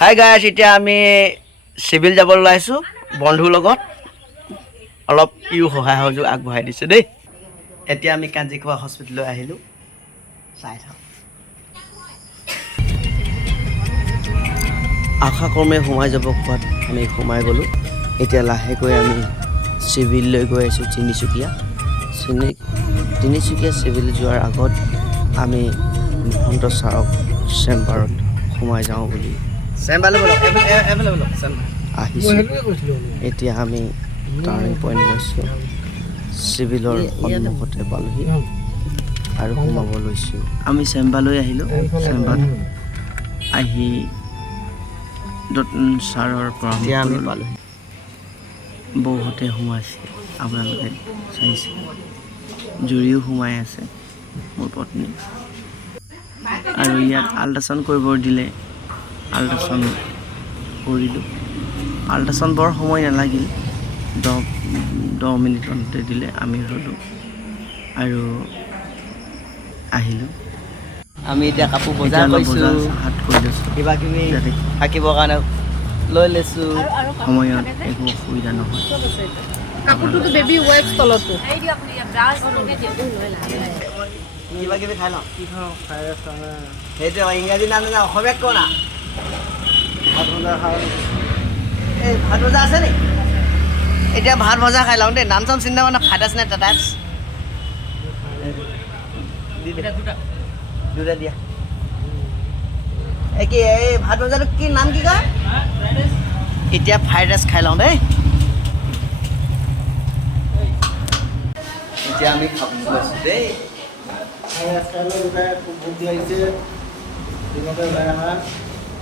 Hi guys, এতিয়া আমি civil যাব ওলাইছোঁ বন্ধুৰ লগত। অলপ ইও সহায় সহযোগ আগবঢ়াই দিছে দেই। এতিয়া আমি কাঞ্জিকোৱা হস্পিটেললৈ আহিলোঁ। চাই থাকক। আশাকৰ্মীয়ে সোমাই যাব কোৱাত আমি সোমাই গ'লোঁ। এতিয়া লাহেকৈ আমি চিভিললৈ গৈ আছোঁ তিনিচুকীয়া। তিনিচুকীয়া চিভিল যোৱাৰ আগত আমি মহন্ত ছাৰক চেম্বাৰত সোমাই যাওঁ বুলি আহিছোঁ। এতিয়া আমি টাৰ্ণিং পইণ্ট লৈছোঁ, চিভিলৰ সন্মুখতে পালোহি আৰু সোমাব লৈছোঁ। আমি চেম্বাৰলৈ আহিলোঁ। চেম্বাৰত আহি ছাৰৰ পৰা আমি পালোহি। বহুতে সোমাইছে, আপোনালোকে চাইছে। জুৰিও সোমাই আছে, মোৰ পত্নী। আৰু ইয়াত আল্ট্ৰাচাউণ্ড কৰিব দিলে, আল্ট্ৰাচাউণ্ড কৰিলোঁ। আল্ট্ৰাচাউণ্ড বৰ সময় নালাগিল, 10 মিনিটতে দিলে। আমি ৰ'লোঁ আৰু আহিলোঁ। আমি এতিয়া কাপোৰ বজাৰ কৰিছোঁ, হাত কৰি লৈছোঁ, কিবা কিবি থাকিবৰ কাৰণে লৈ লৈছোঁ। সময়ত একো অসুবিধা নহয়। কাপোৰটোতো বেবী ৱাইপছ তলতো কিবা কিবি খাই লওঁ। সেইটো ইংৰাজী নাম জানা, অসমীয়াত কওঁ না। ভাত ভজা খাওঁ। এই ভাত ভজা আছে নি? এতিয়া ভাত ভজা খাই লওঁ দেই। নাম চাম চিন্তা মানে ফাইটাছ নে টাটাছ দুটা দিয়া। এই কি এই ভাত ভজাটো কি নাম কি কয়? এতিয়া ফ্ৰাইড ৰাইচ খাই লওঁ দেই। এতিয়া আমি খাবলৈ লৈছোঁ দেই। ভোক লাগিছে, দিনতে ওলাই অহা,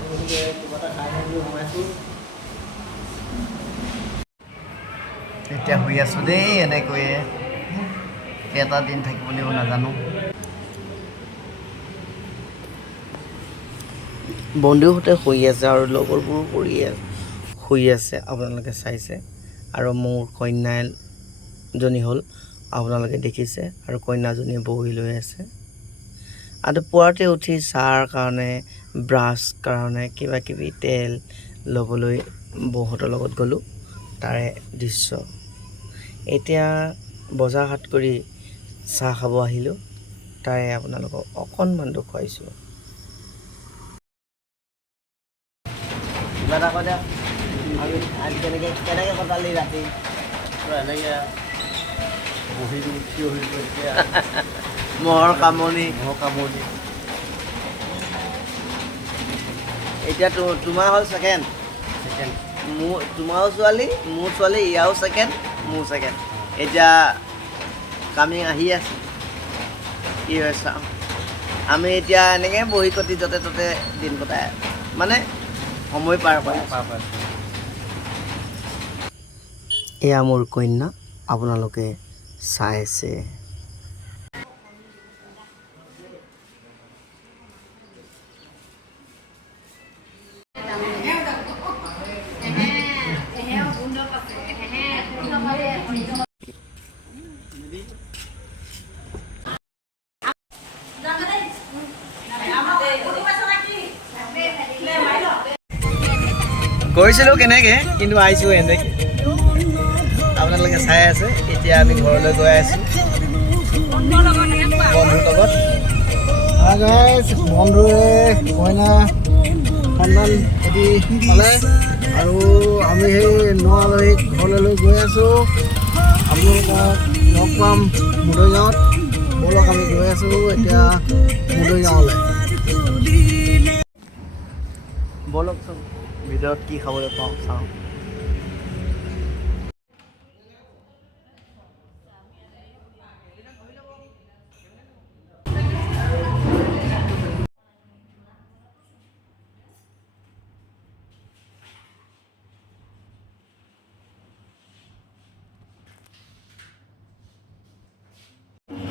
গতিকে কিবা এটা খাই মেলি সোমাইছোঁ। এতিয়া শুই আছোঁ দেই এনেকৈয়ে। এটা দিন থাকিব লাগিব নাজানো। বন্ধুহঁতে শুই আছে আৰু লগৰবোৰো শুই আছে, আপোনালোকে চাইছে। আৰু মোৰ কন্যাজনী হ'ল, আপোনালোকে দেখিছে। আৰু কন্যাজনীয়ে বহি লৈ আছে। আৰু পুৱাতে উঠি চাহৰ কাৰণে, ব্ৰাছ কাৰণে, কিবা কিবি তেল ল'বলৈ বৌহঁতৰ লগত গ'লোঁ। তাৰে দৃশ্য। এতিয়া বজাৰ হাট কৰি চাহ খাব আহিলোঁ। তাৰে আপোনালোকক অকণমান দেখুৱাইছোঁ। কিবা এটা কৈ দিয়ক। আজি কেনেকৈ কটালি ৰাতি? এনেকৈ বহিলোঁ, থিয় হৈছোঁ এতিয়া। মহৰ কামনি। এতিয়া তোমাৰ হ'ল ছেকেণ্ড। তোমাৰো ছোৱালী, মোৰ ছোৱালী, ইয়াও ছেকেণ্ড, মোৰ ছেকেণ্ড। এতিয়া কামিং আহি আছে, কি হয় চাওঁ। আমি এতিয়া এনেকৈ বহি কটি য'তে ত'তে দিন কটাই মানে সময় পাৰ পাই। এয়া মোৰ কন্যা, আপোনালোকে চাই আছে। কৰিছিলোঁ কেনেকৈ, কিন্তু আহিছোঁ এনেকৈ। আপোনালোকে চাই আছে। এতিয়া আমি ঘৰলৈ গৈ আছোঁ বন্ধুৰ লগত। বন্ধুৱে কইনা সন্ধান এটি পালে আৰু আমি সেই আলহীক ঘৰলৈ গৈ আছোঁ। আপোনালোকক লগ পাম মুদৈগাঁৱত। ব'লক আমি গৈ আছোঁ এতিয়া মুদৈগাঁৱলৈ। ব'লকচোন ভিতৰত কি খাবলৈ পাওঁ চাওঁ।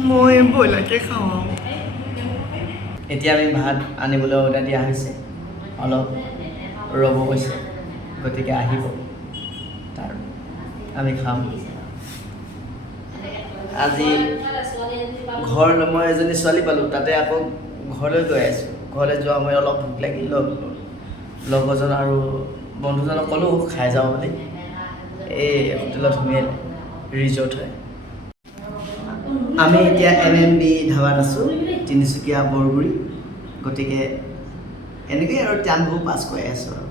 মই ব্ৰইলাৰকে খাওঁ। এতিয়া আমি ভাত আনিবলৈ অৰ্ডাৰ দিয়া হৈছে, অলপ ৰ'ব কৈছে, গতিকে আহিব তাৰ আমি খাম। আজি ঘৰলৈ মই এজনী ছোৱালী পালোঁ, তাতে আকৌ ঘৰলৈ গৈ আছোঁ। ঘৰলৈ যোৱা মই অলপ ভোক লাগিল, লগৰজন আৰু বন্ধুজনক ক'লোঁ খাই যাওঁ বুলি। এই হোটেলত ধুনীয়া ৰিজৰ্ট হয়। আমি এতিয়া MMB ধাবাত আছোঁ, তিনিচুকীয়া বৰগুৰি। গতিকে এনেকৈয়ে আৰু টাইমবোৰ পাছ কৰি আছোঁ আৰু।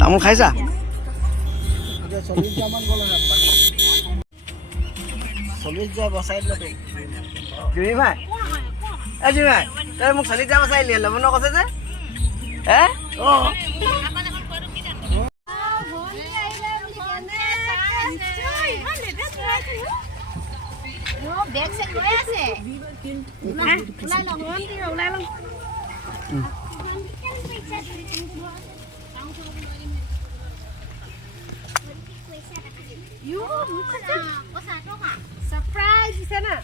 তামোল খাইছা? এতিয়া 40,000 গ'ল না 40,000 বচাই দিলে জুমি ভাই, জুমি ভাই, তই মোক 40,000 বচাই দিলি ল'ব ন কৈছে যে অঁ Surprise bisa na?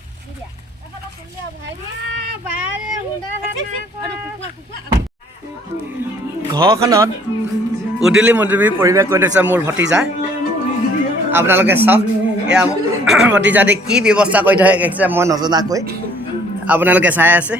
ঘৰখনত উদুলি মুদুলি পৰিৱেশ কৰি থৈছে মোৰ ভতিজা। আপোনালোকে চাওক, এয়া ভতিজাতি কি ব্যৱস্থা কৰি থৈ আহিছে মই নজনাকৈ আপোনালোকে চাই আছে।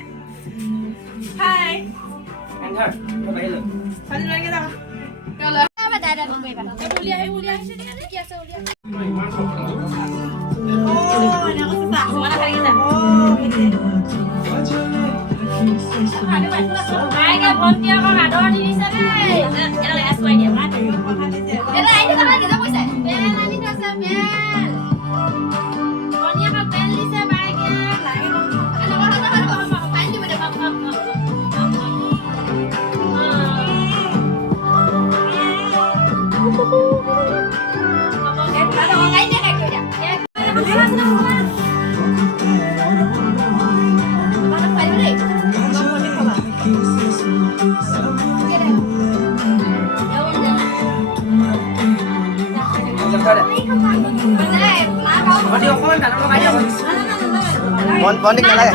বন্দিক নালাগে।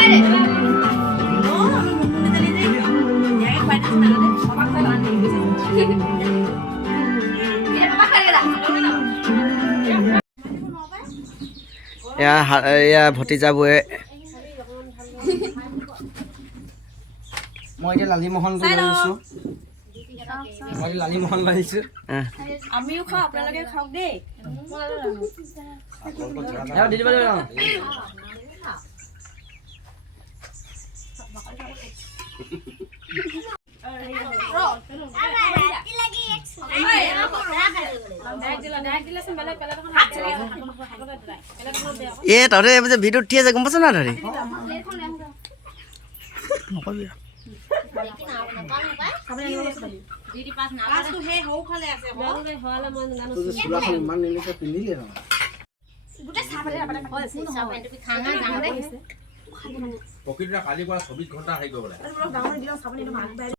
এয়া ভতিজাবোৰে মই এতিয়া লালিমোহনটো লৈছোঁ। লালিমোহন লাগিছোঁ। আমিও খাওঁ, আপোনালোকে খাওক দেই। দি দিব লাগিব। তহঁতে এইবোৰ যে ভিডিঅ' উঠি আছে গম পাইছ না ধৰি প্ৰকৃতিৰে কালি পৰা 24 ঘণ্টা হেৰি কৰিব লাগে।